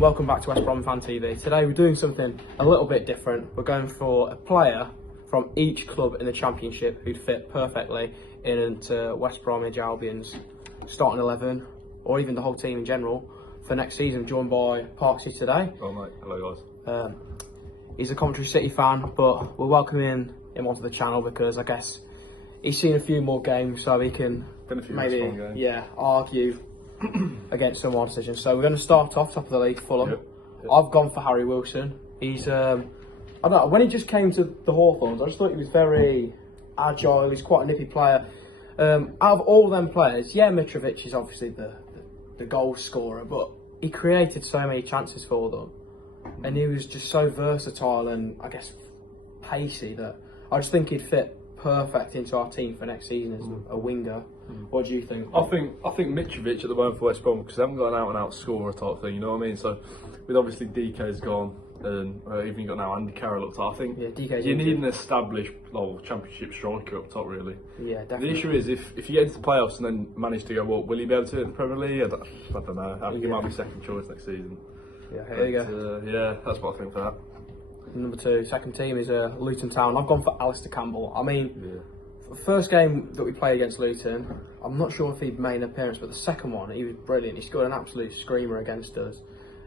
and welcome back to West Brom Fan TV. Today we're doing something a little bit different. We're going for a player from each club in the Championship who'd fit perfectly into West Bromwich Albion's starting 11, or even the whole team in general, for next season, joined by Parksy today. Oh mate, hello guys. He's a Coventry City fan, but we're welcoming him onto the channel because I guess he's seen a few more games, so he can maybe argue against some more decisions. So we're going to start off top of the league, Fulham. Yep. Yep. I've gone for Harry Wilson. He's I don't know, when he just came to the Hawthorns, I just thought he was very agile. He's quite a nippy player. Out of all them players, Mitrovic is obviously the goal scorer, but he created so many chances for them, and he was just so versatile and I guess pacey that I just think he'd fit perfect into our team for next season as a winger. What do you think? I think Mitrovic at the moment for West Brom, because they haven't got an out-and-out scorer type thing, you know what I mean? So with obviously DK's gone, and even got now Andy Carroll up top, I think you need an established Championship striker up top, really. Yeah, definitely. The issue is if you get into the playoffs and then manage to go up, will he be able to do it in the Premier League? I don't know. I think he might be second choice next season. Yeah, here you go. Yeah, that's what I think for that. Number two, second team is Luton Town. I've gone for Alistair Campbell. I mean, first game that we played against Luton, I'm not sure if he made an appearance, but the second one, he was brilliant. He scored an absolute screamer against us.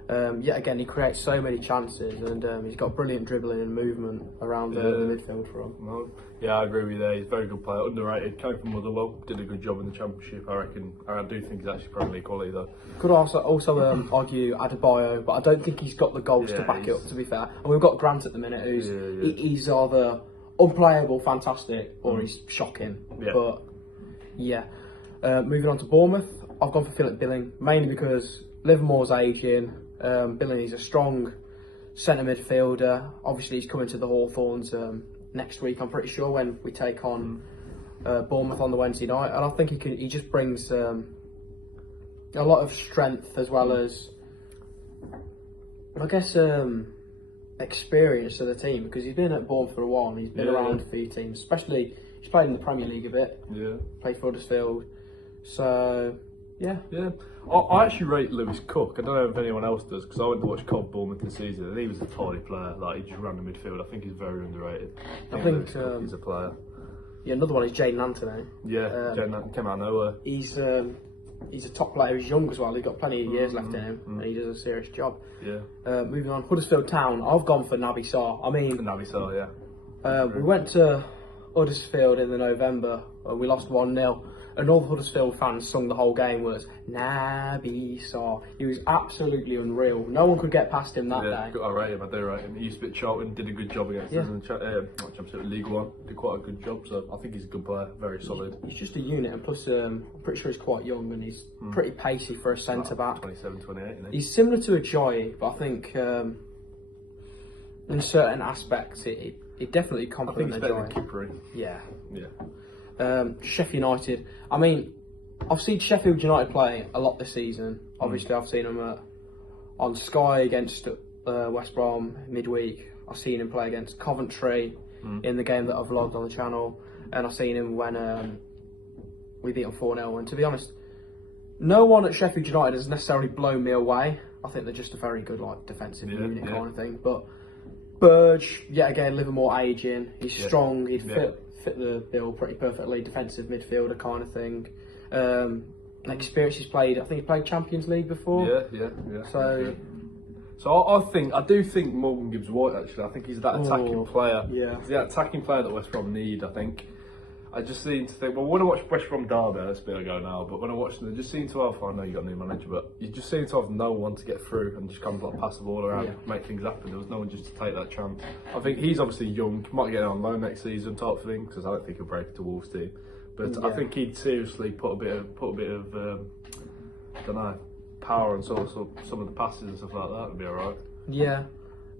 Yet again, he creates so many chances, and he's got brilliant dribbling and movement around the midfield for him. Well, yeah, I agree with you there. He's a very good player, underrated. Came from Motherwell, did a good job in the Championship, I reckon. I do think he's actually Premier League quality though. Could also argue Adebayo, but I don't think he's got the goals to back it up, to be fair. And we've got Grant at the minute, who's he's either unplayable, fantastic, or he's shocking. Yeah. But yeah, moving on to Bournemouth, I've gone for Philip Billing, mainly because Livermore's ageing. Billing is a strong centre midfielder. Obviously, he's coming to the Hawthorns next week, I'm pretty sure, when we take on Bournemouth on the Wednesday night. And I think he just brings a lot of strength as well as, I guess, experience to the team, because he's been at Bournemouth for a while and he's been around a few teams, especially he's played in the Premier League a bit. Yeah. Played for Huddersfield. So, yeah. I actually rate Lewis Cook. I don't know if anyone else does, because I went to watch Cobb Bournemouth this season and he was a tidy player. Like, he just ran the midfield. I think he's very underrated. I think he's a player. Yeah, another one is Jaden Anthony. Yeah, Jaden Anthony came out of nowhere. He's a top player. He's young as well. He's got plenty of years left in him, and he does a serious job. Yeah. Moving on, Huddersfield Town. I've gone for Naby Sarr. I mean, Naby Sarr, yeah. We went to Huddersfield in the November and we lost 1-0. And all the Huddersfield fans sung the whole game was Naby Sarr. He was absolutely unreal. No one could get past him that day. I rate him. I do rate him. He used to be at Charlton, did a good job against us in Championship League One. Did quite a good job. So I think he's a good player. Very solid. He's just a unit, and plus, I'm pretty sure he's quite young and he's pretty pacey for a centre back. 27, 28. Isn't he? He's similar to Ajayi, but I think in certain aspects it definitely complements Ajayi. I think he's better than Kipri. Yeah. Sheffield United. I mean, I've seen Sheffield United play a lot this season. Obviously, I've seen them on Sky against West Brom midweek. I've seen him play against Coventry in the game that I've vlogged on the channel, and I've seen him when we beat them 4-0. And to be honest, no one at Sheffield United has necessarily blown me away. I think they're just a very good defensive unit kind of thing. But Burge, yet again, Livermore ageing. He's strong. He'd fit the bill pretty perfectly. Defensive midfielder kind of thing. Experience he's played. I think he played Champions League before. Yeah. So I do think Morgan Gibbs-White, actually. I think he's that attacking player. Yeah. He's that attacking player that West Brom need, I think. I just seem to think, well, when I watched West Brom Derby, that's a bit ago now, but when I watched them, they just seem to have, I know you got a new manager, but you just seem to have no one to get through and just kind of pass the ball around, make things happen. There was no one just to take that chance. I think he's obviously young, might get on loan next season type of thing, because I don't think he'll break into Wolves team. But I think he'd seriously put a bit of I don't know, power and sort of some of the passes and stuff like that would be alright. Yeah.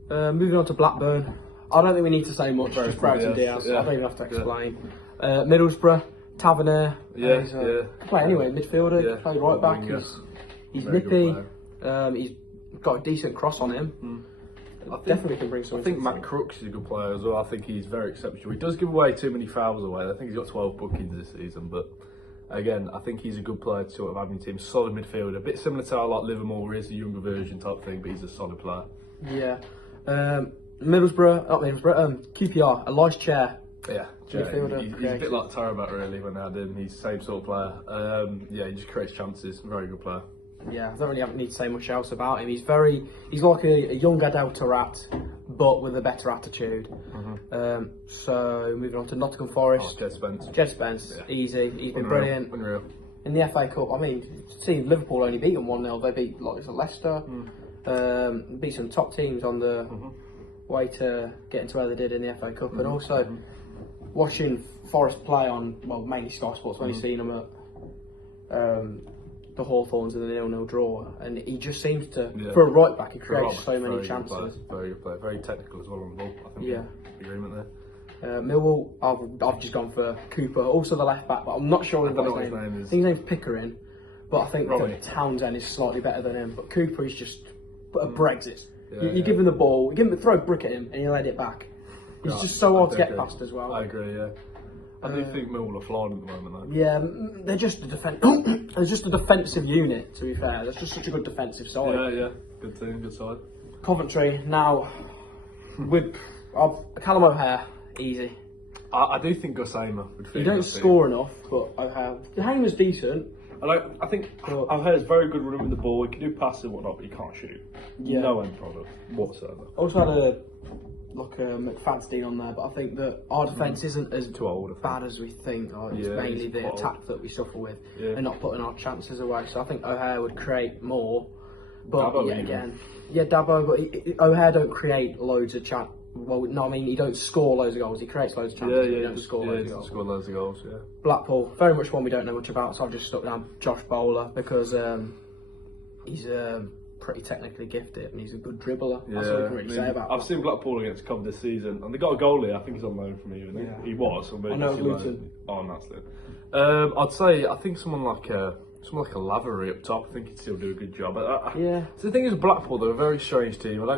Moving on to Blackburn. I don't think we need to say much for Broughton Diaz. I don't even have to explain. Middlesbrough, Tavernier. Play anyway, midfielder. Played right back. He's nippy. He's got a decent cross on him. Definitely can bring something. I think Matt Crooks is a good player as well. I think he's very exceptional. He does give away too many fouls away. I think he's got 12 bookings this season, but Again, I think he's a good player to sort of have in your team. Solid midfielder, a bit similar to how like Livermore is, a younger version type thing, but he's a solid player. Yeah. Middlesbrough, QPR, Elias Chair. Yeah, midfielder. He's a bit like Tarabat really when they had him. He's the same sort of player. Yeah, he just creates chances. Very good player. Yeah, I don't really need to say much else about him. He's like a young Adel Tarat, but with a better attitude. So moving on to Nottingham Forest. Jed Spence. Jed Spence, yeah. Easy. He's been brilliant. Unreal. In the FA Cup, I mean, see Liverpool only beat them 1-0. They beat Leicester. Beat some top teams on the way to getting to where they did in the FA Cup, and also watching Forest play on mainly Sky Sports. When you've seen them at the Hawthorns in the 0-0 draw, and he just seems to, for a right back, he creates so many chances. Very good player, very technical as well on the ball. I think agreement there. Millwall, I've just gone for Cooper, also the left back, but I'm not sure what his name is. I think his name's Pickering, but I think Townsend is slightly better than him. But Cooper is just a Brexit. You give him the ball, throw a brick at him, and he'll head it back. He's just so hard to get past as well. I agree, yeah. I do think Millwall are flying at the moment, though. Yeah, they're just a They're just a defensive unit, to be fair. That's just such a good defensive side. Yeah. Good team, good side. Coventry, now, with Callum O'Hare, easy. I do think Gossamer would fit. He don't score enough, but O'Hare. Hamer's decent. I think O'Hare's very good running with the ball. He can do passes and whatnot, but he can't shoot. Yeah. No end product whatsoever. Also had a McFadden on there, but I think that our defence isn't as bad as we think. It's mainly the attack that we suffer with and not putting our chances away. So I think O'Hare would create more. But Dabo, but O'Hare don't create loads of chances. Well, no, I mean, he don't score loads of goals. He creates loads of chances, but he don't score loads of goals. Blackpool, very much one we don't know much about, so I've just stuck down Josh Bowler because he's pretty technically gifted and he's a good dribbler. That's all I can really say about I've seen Blackpool against Cov this season, and they got a goalie. I think he's on loan from you. He was. So I know Luton. Oh, that's it. I'd say I think someone like a Lavery up top. I think he'd still do a good job. So the thing is, Blackpool, they're a very strange team.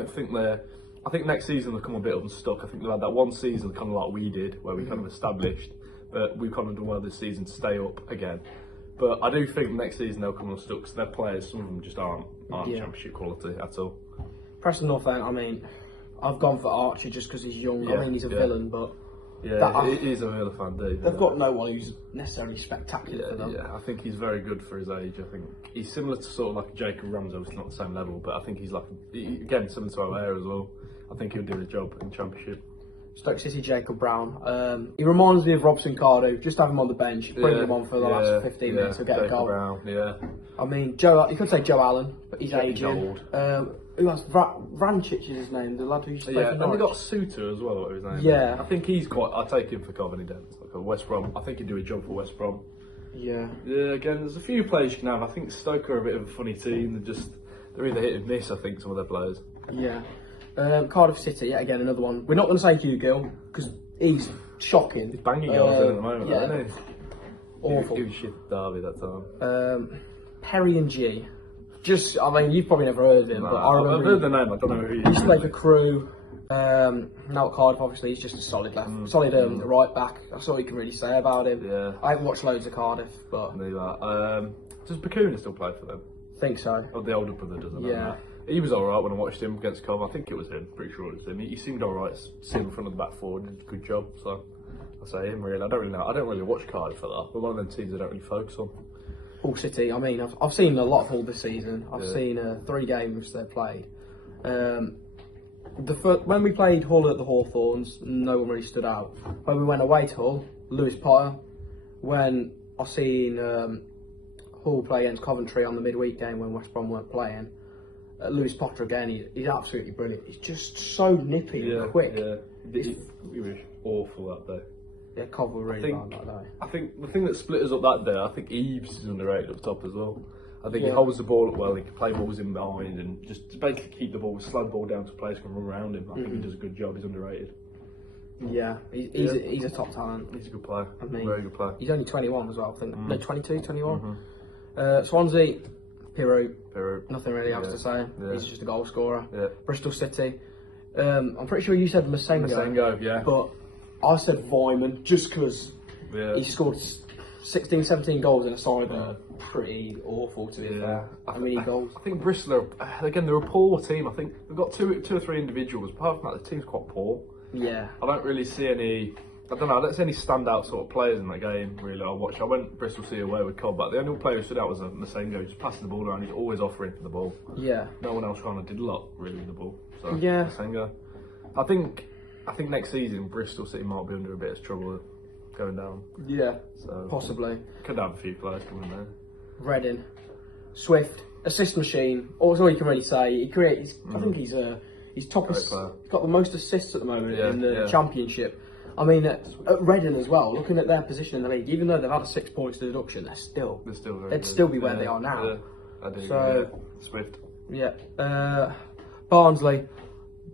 I think next season they'll come a bit unstuck. I think they'll have that one season kind of like we did, where we kind of established, but we've kind of done well this season to stay up again. But I do think next season they'll come unstuck because their players, some of them just aren't championship quality at all. Preston North End, I mean, I've gone for Archie just because he's young. I mean, he's a villain, but he's a Villa fan, Dave. They've got no one who's necessarily spectacular for them. Yeah, I think he's very good for his age. I think he's similar to sort of like a Jacob Ramsey, it's not the same level, but I think he's like, again, similar to O'Hare as well. I think he'll do the job in Championship. Stoke City, Jacob Brown. He reminds me of Robson Cardew. Just have him on the bench, bring him on for the last 15 minutes to get a goal. Brown, I mean, you could say Joe Allen, but he's aging. Who else? Vrancic is his name, the lad who used to play for Norwich. And they got Suter as well, what his name. Yeah. I think he's quite. I take him for Coventry then. Like a West Brom. I think he'd do a job for West Brom. Yeah. Yeah. Again, there's a few players you can have. I think Stoke are a bit of a funny team. They're either hit and miss. I think some of their players. Yeah. Cardiff City, again, another one. We're not going to say Hugh Gill, because he's shocking. He's banging goals at the moment, isn't he? Awful. He was shit Derby that time. Perry and G. I mean, you've probably never heard of him, but I remember... I've heard the name, I don't know who he is. He used to play for Crewe. Now at Cardiff, obviously, he's just a solid right back. That's all you can really say about him. Yeah. I haven't watched loads of Cardiff, but... Does Bakuna still play for them? Think so. Oh, the older brother doesn't. Yeah. He was alright when I watched him against Cov. I think it was him. Pretty sure it was him. He seemed alright. Sitting in front of the back four and did a good job. So I say him really. I don't really know. I don't really watch Cardiff for that. But one of them teams I don't really focus on. Hull City. I mean, I've seen a lot of Hull this season. I've seen 3 games they've played. When we played Hull at the Hawthorns, no one really stood out. When we went away to Hull, Lewis Potter. When I seen Hull play against Coventry on the midweek game when West Brom weren't playing. Lewis Potter again, he's absolutely brilliant. He's just so nippy and quick. Yeah, he was awful that day. Yeah, Cov were really bad that day. I think the thing that split us up that day, I think Eves is underrated up top as well. I think he holds the ball up well, he can play balls in behind and just basically keep the ball, slow the ball down to players can run around him. I think he does a good job, he's underrated. Yeah, he's a top talent. He's a good player, very good player. He's only 21 as well, I think. No, 22, 21. Swansea, Pirout. Nothing really else to say. Yeah. He's just a goal scorer. Yeah. Bristol City. I'm pretty sure you said Masengo. Yeah. But I said Vyman just because he scored 16, 17 goals in a side are pretty awful to be fair. How many goals? I think Bristol are, again, they're a poor team. I think they've got two or three individuals. Apart from that, the team's quite poor. Yeah. I don't really see any. I don't see any standout sort of players in that game. Really, I went Bristol City away with Cobb, but the only player who stood out was Masengo. Just passing the ball around. He's always offering for the ball. Yeah. No one else kind of did a lot really with the ball. So yeah. Masengo. I think next season Bristol City might be under a bit of trouble going down. Yeah. So possibly. Could have a few players coming there. Reading, Swift, assist machine. All you can really say. He creates. I think he's top. He's got the most assists at the moment in the Championship. I mean, at Reading as well. Looking at their position in the league, even though they've had a 6 points deduction, they'd still be where they are now. Yeah, I do. So Swift. Yeah. Barnsley.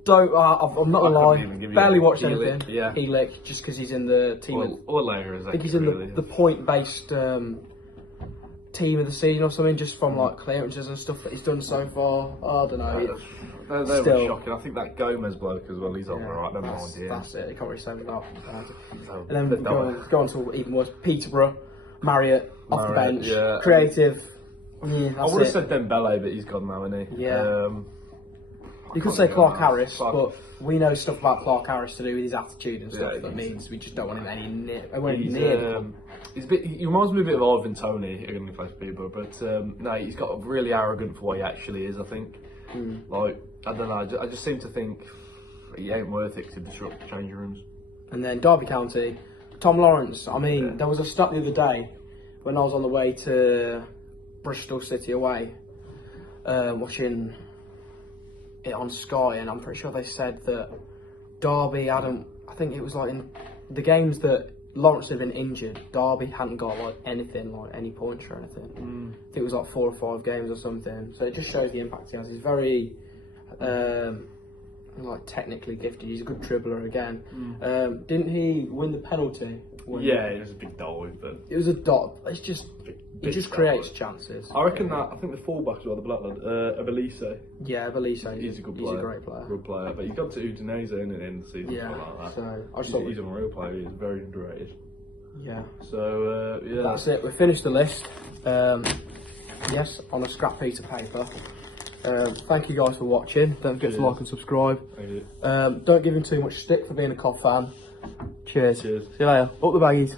I'm not gonna lie. Barely watched anything. Yeah. Elick, just because he's in the team. Or later, I think he's in the point-based team of the season or something, just from like clearances and stuff that he's done so far. I don't know. They were shocking. I think that Gomez bloke as well. He's on right. I don't know idea. That's it. You can't really say that. And then go on to even worse. Peterborough, Marriott off the bench, creative. Yeah, I would have said Dembele, but he's gone now, isn't he? Yeah. You could say Clark Harris, but we know stuff about Clark Harris to do with his attitude and stuff. That means we just don't want him any near. He's a bit. He reminds me a bit of Ivan Toney when he plays Peterborough, but no, he's got really arrogant for what he actually is. I think. Like I don't know. I just seem to think he ain't worth it to disrupt the changing rooms. And then Derby County, Tom Lawrence. I mean, there was a stat the other day when I was on the way to Bristol City away, watching it on Sky, and I'm pretty sure they said that Derby hadn't. I think it was like in the games that Lawrence had been injured, Derby hadn't got like anything, like any points or anything. I think it was like 4 or 5 games or something. So it just shows the impact he has. He's very like technically gifted. He's a good dribbler again. Didn't he win the penalty? Yeah, it was a big dive, but it was a dot. It's just it just creates chances. I reckon that. I think the fullback as well, the black lad, Abelise. Yeah, Abelise. He's a good player. He's a great player. Good player, but he's gone to Udinese in the end of the season. Yeah, like that. So he's a real player. He's very underrated. Yeah. So yeah, that's it. We finished the list. Yes, on a scrap piece of paper. Thank you guys for watching. Don't forget to like and subscribe. Don't give him too much stick for being a COF fan. Cheers. See you later. Up the baggies.